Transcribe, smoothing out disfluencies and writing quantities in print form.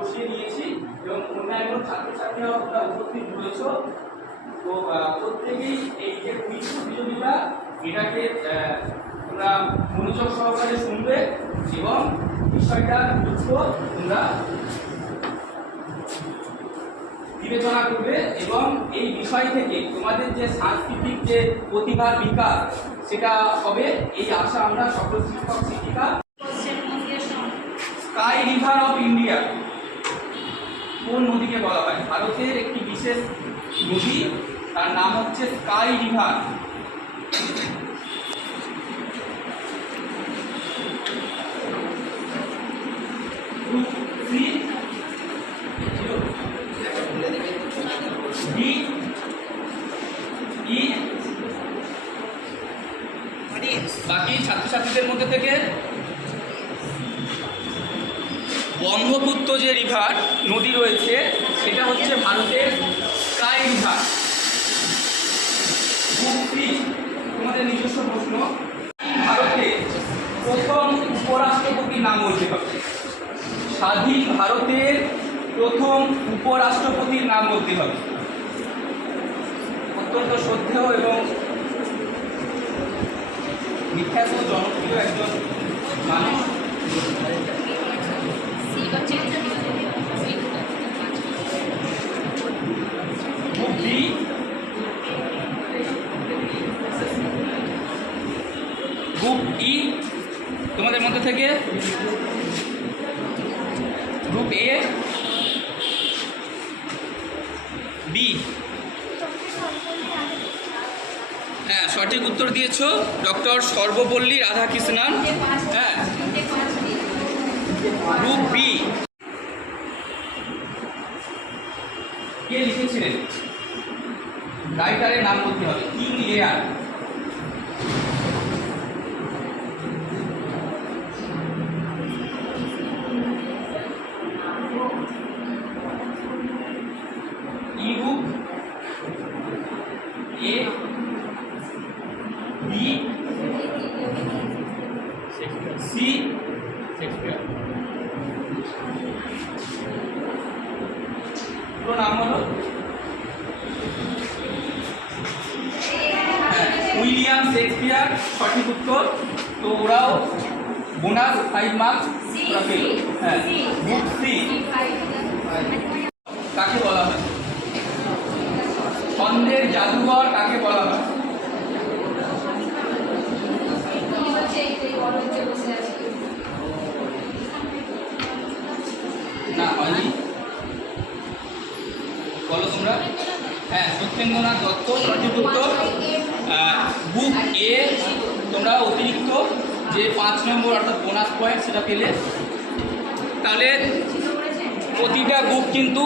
বসিয়ে দিয়েছি এবং অন্যান্য ছাত্রছাত্রীরাও তোমরা উপস্থিত রয়েছ। তো প্রত্যেকেই এই যে কুইজ প্রতিযোগিতা এটাকে তোমরা মনোযোগ সহকারে শুনবে এবং বিষয়টার উত্তর তোমরা বিবেচনা করবে এবং এই বিষয় থেকে তোমাদের যে সাংস্কৃতিক যে প্রতিভার বিকাশ সেটা হবে এই আশা আমরা সকল শিক্ষক শিক্ষিকা। স্কাই রিভার অফ ইন্ডিয়া কোন নদীকে বলা হয়? ভারতের একটি বিশেষ নদী, তার নাম হচ্ছে স্কাই রিভার। বাকি ছাত্রছাত্রীদের মধ্যে থেকে ব্রহ্মপুত্র যে রিভার নদী রয়েছে সেটা হচ্ছে ভারতের স্কাই রিভার। তোমাদের নিজস্ব প্রশ্ন, ভারতের প্রথম উপরাষ্ট্রপতির নাম বলতে হবে। স্বাধীন ভারতের প্রথম উপরাষ্ট্রপতির নাম বলতে হবে। অত্যন্ত শ্রদ্ধেয় এবং বিখ্যাত জনপ্রিয় একজন মানুষ। গ্রুপ ই তোমাদের মধ্যে থেকে গ্রুপ এ বি। হ্যাঁ, সঠিক উত্তর দিয়েছো ডক্টর সর্বপল্লী রাধাকৃষ্ণন। হ্যাঁ, গ্রুপ বি কে লিখেছিলেন? রাইটারের নাম বলতে হবে। King Lear. ই গ্রুপ এ বি সি পুরো নাম হলো উইলিয়াম শেক্সপিয়ার। সঠিক উত্তর। তো ওরাও বোনাস 5 মার্কস ওরা পেল। হ্যাঁ, গ্রুপ সি কাকে বলা হয়? ছন্দের জাদুঘর কাকে বলা হয়? না, হয়নি। বলো তোমরা। হ্যাঁ, সত্যেন্দ্রনাথ দত্ত সঠিক উত্তর। গ্রুপ এ তোমরা অতিরিক্ত যে 5 নম্বর অর্থাৎ বোনাস পয়েন্ট সেটা পেলে। তাহলে প্রতিটা গ্রুপ কিন্তু